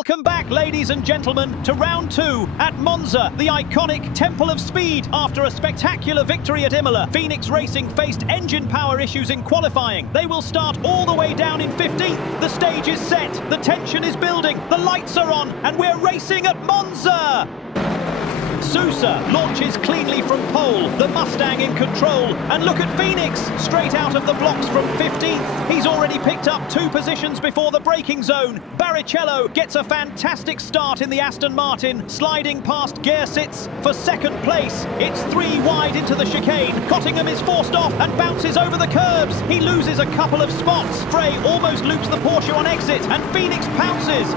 Welcome back, ladies and gentlemen, to round 2 at Monza, the iconic Temple of Speed. After a spectacular victory at Imola, Phoenix Racing faced engine power issues in qualifying. They will start all the way down in 15th. The stage is set, the tension is building, the lights are on, and we're racing at Monza! Sousa launches cleanly from pole, the Mustang in control, and look at Phoenix, straight out of the blocks from 15th. He's already picked up 2 positions before the braking zone. Barrichello gets a fantastic start in the Aston Martin, sliding past Gehrsitz for 2nd place. It's 3 wide into the chicane. Cottingham is forced off and bounces over the curbs. He loses a couple of spots. Frey almost loops the Porche on exit, and Phoenix pounces.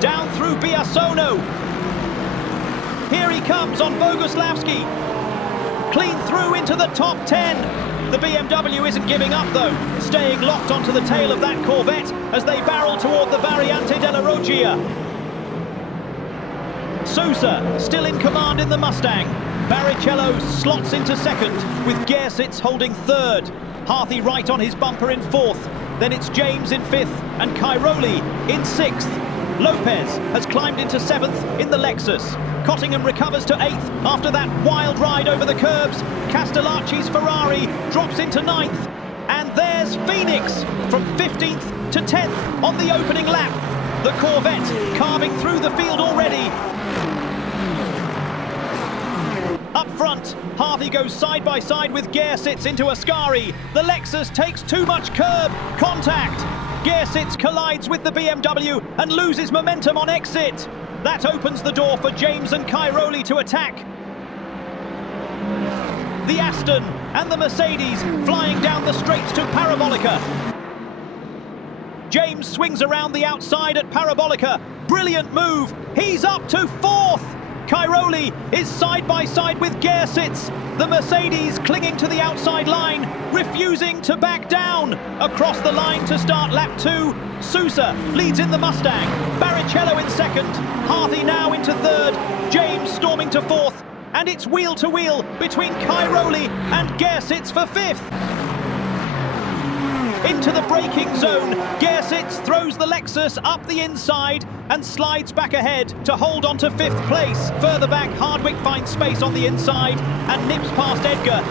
Down through Biasono. Here he comes on Boguslavskiy. Clean through into the top 10. The BMW isn't giving up though, staying locked onto the tail of that Corvette as they barrel toward the variante della Roggia. Sousa still in command in the Mustang. Barrichello slots into 2nd, with Gehrsitz holding 3rd. Harthy right on his bumper in 4th. Then it's James in 5th and Cairoli in 6th. Lopez has climbed into 7th in the Lexus. Cottingham recovers to 8th after that wild ride over the curbs. Castellacci's Ferrari drops into 9th. And there's Phoenix from 15th to 10th on the opening lap. The Corvette carving through the field already. Up front, Harthy goes side by side with Gehrsitz into Ascari. The Lexus takes too much curb. Contact. Gehrsitz collides with the BMW and loses momentum on exit. That opens the door for James and Cairoli to attack. The Aston and the Mercedes flying down the straight to Parabolica. James swings around the outside at Parabolica. Brilliant move. He's up to 4th. Cairoli is side by side with Gehrsitz. The Mercedes clinging to the outside line, refusing to back down. Across the line to start lap 2, Sousa leads in the Mustang. Barrichello in 2nd, Harthy now into 3rd, James storming to 4th, and it's wheel to wheel between Cairoli and Gehrsitz for 5th. Into the braking zone, Gehrsitz throws the Lexus up the inside and slides back ahead to hold on to 5th place. Further back, Hardwick finds space on the inside and nips past Edgar.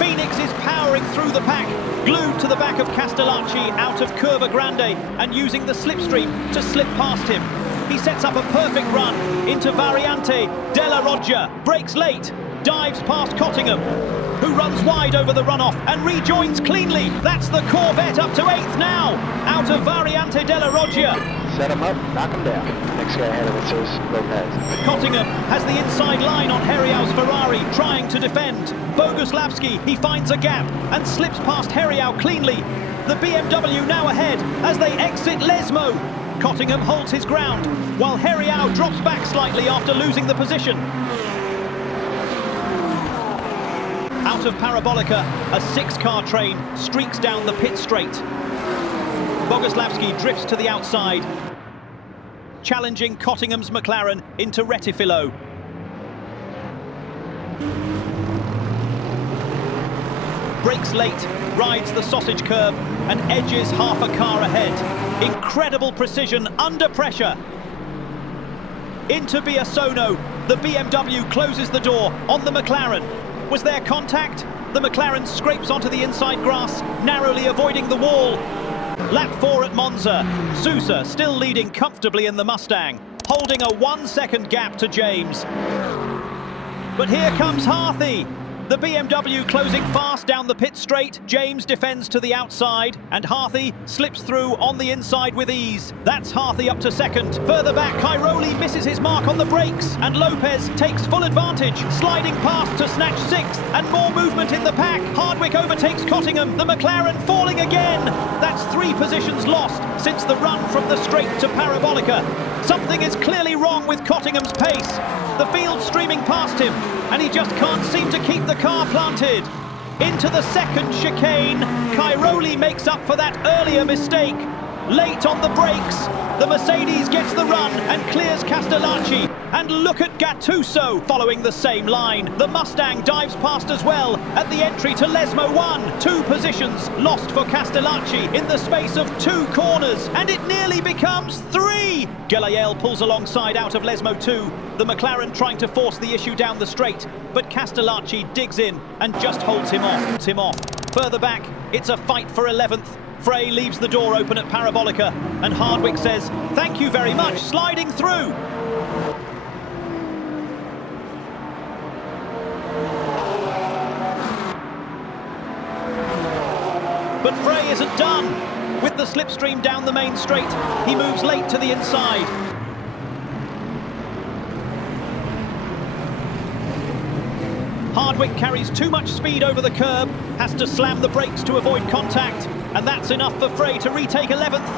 Phoenix is powering through the pack, glued to the back of Castellacci out of Curva Grande and using the slipstream to slip past him. He sets up a perfect run into variante della Roggia, breaks late, dives past Cottingham, who runs wide over the runoff and rejoins cleanly. That's the Corvette up to 8th now, out of variante della Roggia. Set him up, knock him down. Next guy ahead of it says Lopez. Cottingham has the inside line on Heriau's Ferrari, trying to defend. Boguslavskiy, he finds a gap and slips past Heriau cleanly. The BMW now ahead as they exit Lesmo. Cottingham holds his ground, while Heriau drops back slightly after losing the position. Out of Parabolica, a 6-car train streaks down the pit straight. Boguslavskiy drifts to the outside, challenging Cottingham's McLaren into Rettifilo. Brakes late, rides the sausage curb and edges half a car ahead. Incredible precision under pressure. Into Biasono, the BMW closes the door on the McLaren. Was there contact? The McLaren scrapes onto the inside grass, narrowly avoiding the wall. Lap 4 at Monza. Sousa still leading comfortably in the Mustang, holding a 1-second gap to James. But here comes Harthy. The BMW closing fast down the pit straight. James defends to the outside, and Harthy slips through on the inside with ease. That's Harthy up to 2nd. Further back, Cairoli misses his mark on the brakes, and Lopez takes full advantage, sliding past to snatch 6th, and more movement in the pack. Hardwick overtakes Cottingham, the McLaren falling again. That's 3 positions lost since the run from the straight to Parabolica. Something is clearly wrong with Cottingham's pace. The field streaming past him, and he just can't seem to keep the car planted. Into the 2nd chicane, Cairoli makes up for that earlier mistake. late on the brakes. The Mercedes gets the run and clears Castellacci. And look at Gattuso following the same line. The Mustang dives past as well at the entry to Lesmo 1. 2 positions lost for Castellacci in the space of 2 corners, and it nearly becomes 3. Gelael pulls alongside out of Lesmo 2. The McLaren trying to force the issue down the straight, but Castellacci digs in and just holds him off. Further back, it's a fight for 11th. Frey leaves the door open at Parabolica, and Hardwick says, "Thank you very much," sliding through. But Frey isn't done. With the slipstream down the main straight, he moves late to the inside. Hardwick carries too much speed over the curb, has to slam the brakes to avoid contact, and that's enough for Frey to retake 11th.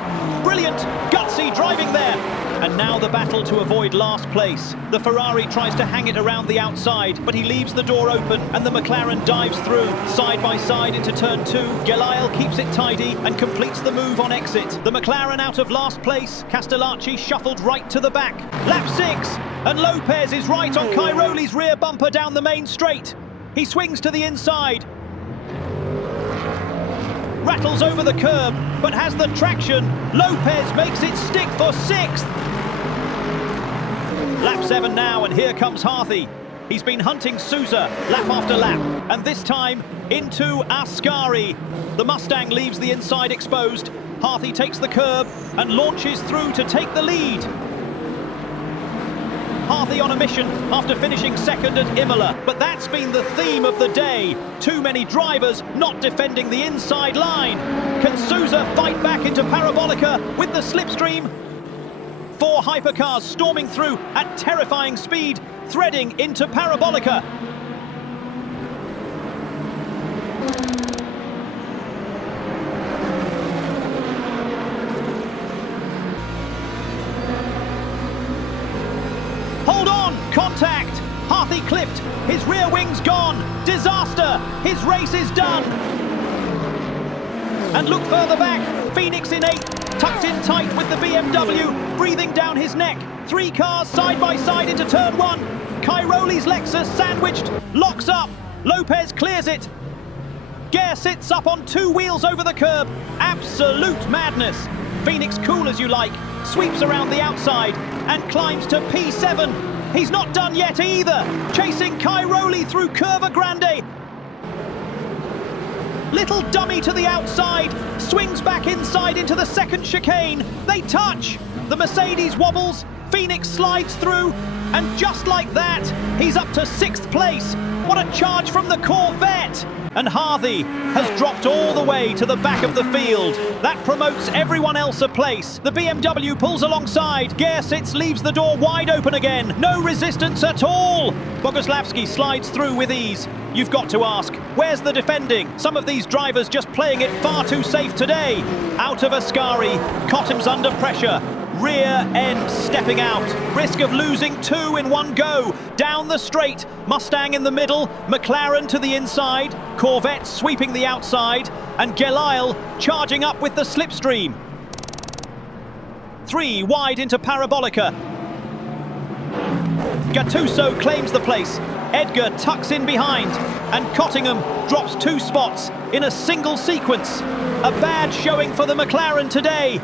Brilliant, gutsy driving there. And now the battle to avoid last place. The Ferrari tries to hang it around the outside, but he leaves the door open and the McLaren dives through. Side by side into turn 2, Gelael keeps it tidy and completes the move on exit. The McLaren out of last place, Castellacci shuffled right to the back. Lap 6, and Lopez is right on Cairoli's rear bumper down the main straight. He swings to the inside. Rattles over the curb, but has the traction. Lopez makes it stick for 6th. Lap 7 now, and here comes Harthy. He's been hunting Sousa lap after lap, and this time into Ascari. The Mustang leaves the inside exposed. Harthy takes the curb and launches through to take the lead. Harthy on a mission after finishing second at Imola, but that's been the theme of the day. Too many drivers not defending the inside line. Can Sousa fight back into Parabolica with the slipstream? 4 hypercars storming through at terrifying speed, threading into Parabolica. Hold on, contact. Harthy clipped, his rear wing's gone. Disaster, his race is done. And look further back, Phoenix in 8th, tucked in tight with the BMW, breathing down his neck. 3 cars side by side into turn 1. Cairoli's Lexus sandwiched, locks up. Lopez clears it. Gehrsitz up on 2 wheels over the curb. Absolute madness. Phoenix cool as you like, sweeps around the outside and climbs to P7. He's not done yet either, chasing Cairoli through Curva Grande. Little dummy to the outside, swings back inside into the second chicane. They touch, the Mercedes wobbles, Phoenix slides through, and just like that, he's up to 6th place. What a charge from the Corvette! And Harthy has dropped all the way to the back of the field. That promotes everyone else a place. The BMW pulls alongside. Gehrsitz leaves the door wide open again. No resistance at all. Boguslavskiy slides through with ease. You've got to ask, where's the defending? Some of these drivers just playing it far too safe today. Out of Ascari, Cottingham's under pressure. Rear end stepping out, risk of losing 2 in one go. Down the straight, Mustang in the middle, McLaren to the inside, Corvette sweeping the outside, and Gelael charging up with the slipstream. 3 wide into Parabolica. Gattuso claims the place, Edgar tucks in behind, and Cottingham drops 2 spots in a single sequence. A bad showing for the McLaren today.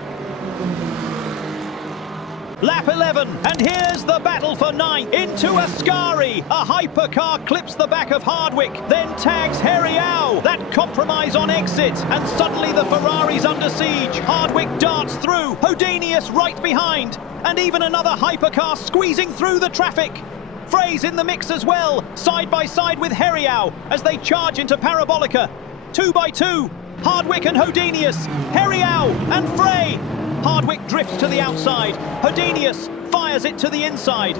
Lap 11, and here's the battle for 9th. Into Ascari, a hypercar clips the back of Hardwick, then tags Heriau. That compromise on exit, and suddenly the Ferrari's under siege. Hardwick darts through, Hodenius right behind, and even another hypercar squeezing through the traffic. Frey's in the mix as well, side by side with Heriau, as they charge into Parabolica. 2 by 2, Hardwick and Hodenius, Heriau and Frey. Hardwick drifts to the outside. Hodenius fires it to the inside.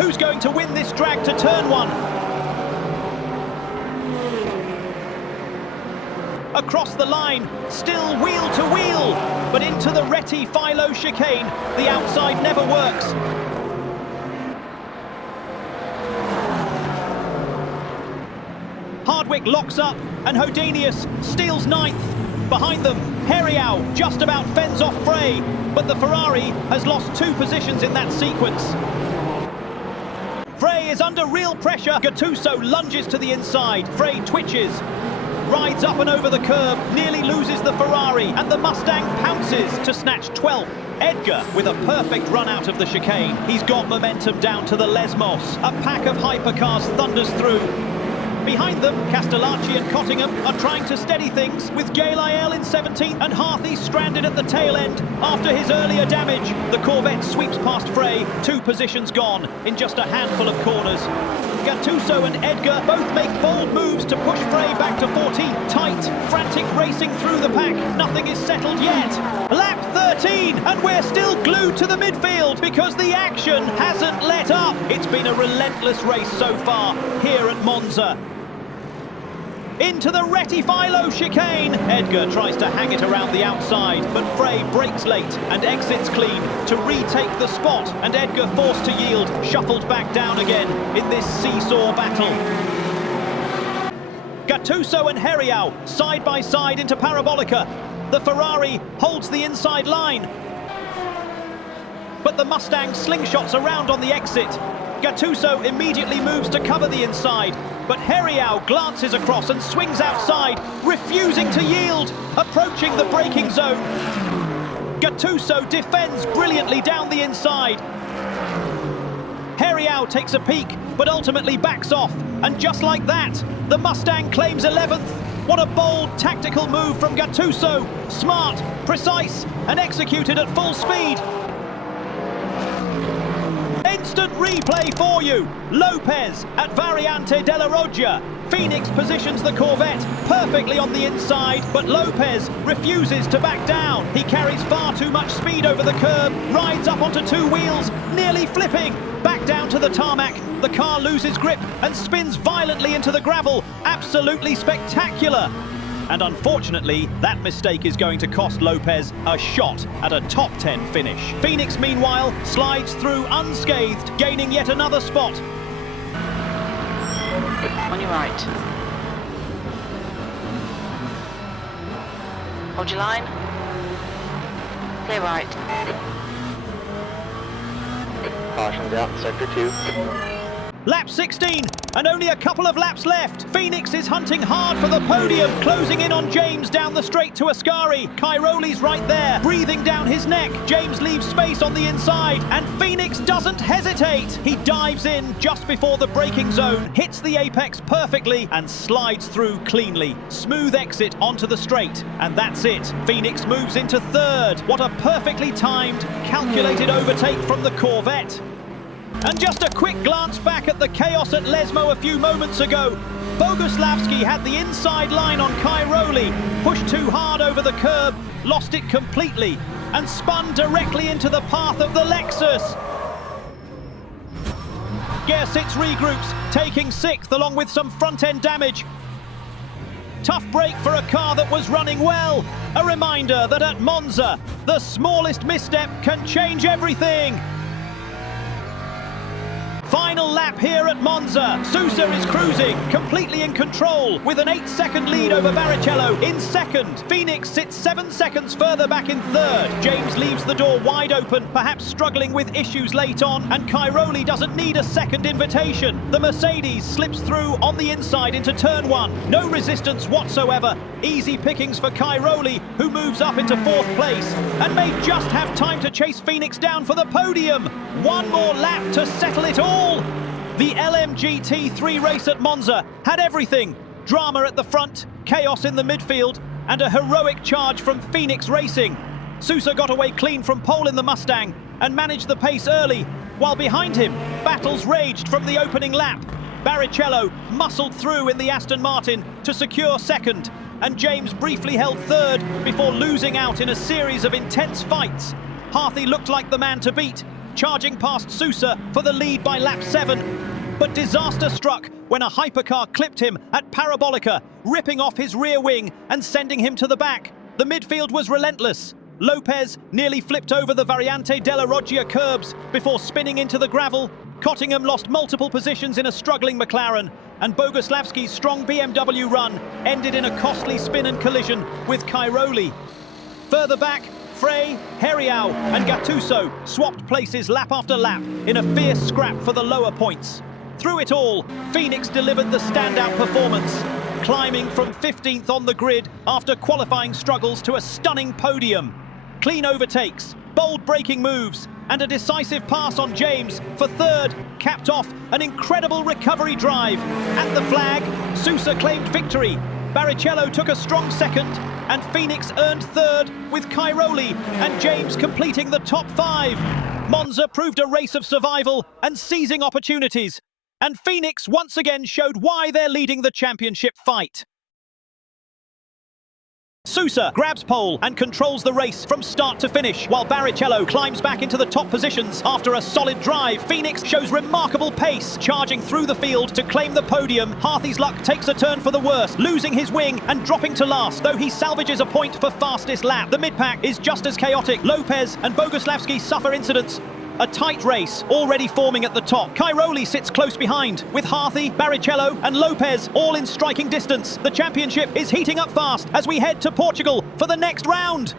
Who's going to win this drag to turn 1? Across the line, still wheel to wheel, but into the Rettifilo chicane. The outside never works. Hardwick locks up, and Hodenius steals 9th. Behind them, Heriau just about fends off Frey, but the Ferrari has lost 2 positions in that sequence. Frey is under real pressure. Gattuso lunges to the inside. Frey twitches, rides up and over the curb, nearly loses the Ferrari, and the Mustang pounces to snatch 12th. Edgar with a perfect run out of the chicane. He's got momentum down to the Lesmos. A pack of hypercars thunders through. Behind them, Castellacci and Cottingham are trying to steady things, with Gelael in 17th and Harthy stranded at the tail end after his earlier damage. The Corvette sweeps past Frey, 2 positions gone in just a handful of corners. Gattuso and Edgar both make bold moves to push Frey back to 14th. Tight, frantic racing through the pack. Nothing is settled yet. Lap 13, and we're still glued to the midfield because the action hasn't let up. It's been a relentless race so far here at Monza. Into the Rettifilo chicane. Edgar tries to hang it around the outside, but Frey brakes late and exits clean to retake the spot, and Edgar, forced to yield, shuffled back down again in this seesaw battle. Gattuso and Heriau side by side into Parabolica. The Ferrari holds the inside line, but the Mustang slingshots around on the exit. Gattuso immediately moves to cover the inside, but Heriau glances across and swings outside, refusing to yield, approaching the braking zone. Gattuso defends brilliantly down the inside. Heriau takes a peek, but ultimately backs off, and just like that, the Mustang claims 11th. What a bold tactical move from Gattuso. Smart, precise, and executed at full speed. Instant replay for you. Lopez at Variante della Roggia. Phoenix positions the Corvette perfectly on the inside, but Lopez refuses to back down. He carries far too much speed over the curb, rides up onto 2 wheels, nearly flipping. Back down to the tarmac, the car loses grip and spins violently into the gravel. Absolutely spectacular. And unfortunately, that mistake is going to cost Lopez a shot at a top 10 finish. Phoenix, meanwhile, slides through unscathed, gaining yet another spot. On your right. Hold your line. Clear right. Caution's out in sector 2. Lap 16, and only a couple of laps left. Phoenix is hunting hard for the podium, closing in on James down the straight to Ascari. Cairoli's right there, breathing down his neck. James leaves space on the inside, and Phoenix doesn't hesitate. He dives in just before the braking zone, hits the apex perfectly, and slides through cleanly. Smooth exit onto the straight, and that's it. Phoenix moves into 3rd. What a perfectly timed, calculated overtake from the Corvette. And just a quick glance back at the chaos at Lesmo a few moments ago. Boguslavskiy had the inside line on Cairoli, pushed too hard over the curb, lost it completely, and spun directly into the path of the Lexus. Gehrsitz regroups, taking 6th along with some front-end damage. Tough break for a car that was running well. A reminder that at Monza, the smallest misstep can change everything. Final lap here at Monza. Sousa is cruising, completely in control, with an 8-second lead over Barrichello in 2nd. Phoenix sits 7 seconds further back in 3rd. James leaves the door wide open, perhaps struggling with issues late on, and Cairoli doesn't need a second invitation. The Mercedes slips through on the inside into turn 1. No resistance whatsoever. Easy pickings for Cairoli, who moves up into 4th place, and may just have time to chase Phoenix down for the podium. One more lap to settle it all. The LMU T3 race at Monza had everything. Drama at the front, chaos in the midfield, and a heroic charge from Phoenix Racing. Sousa got away clean from pole in the Mustang and managed the pace early, while behind him, battles raged from the opening lap. Barrichello muscled through in the Aston Martin to secure 2nd, and James briefly held 3rd before losing out in a series of intense fights. Harthy looked like the man to beat, charging past Sousa for the lead by lap 7. But disaster struck when a hypercar clipped him at Parabolica, ripping off his rear wing and sending him to the back. The midfield was relentless. Lopez nearly flipped over the Variante della Roggia curbs before spinning into the gravel. Cottingham lost multiple positions in a struggling McLaren. and Boguslavskiy's strong BMW run ended in a costly spin and collision with Cairoli. Further back, Frey, Heriau and Gattuso swapped places lap after lap in a fierce scrap for the lower points. Through it all, Phoenix delivered the standout performance, climbing from 15th on the grid after qualifying struggles to a stunning podium. Clean overtakes, bold braking moves, and a decisive pass on James for third capped off an incredible recovery drive. At the flag, Sousa claimed victory. Barrichello took a strong second, and Phoenix earned third with Cairoli and James completing the top 5. Monza proved a race of survival and seizing opportunities, and Phoenix once again showed why they're leading the championship fight. Sousa grabs pole and controls the race from start to finish, while Barrichello climbs back into the top positions after a solid drive. Phoenix shows remarkable pace, charging through the field to claim the podium. Harthy's luck takes a turn for the worse, losing his wing and dropping to last, though he salvages a point for fastest lap. The mid-pack is just as chaotic. Lopez and Boguslavskiy suffer incidents. A tight race already forming at the top. Cairoli sits close behind, with Harthy, Barrichello and Lopez all in striking distance. The championship is heating up fast as we head to Portugal for the next round.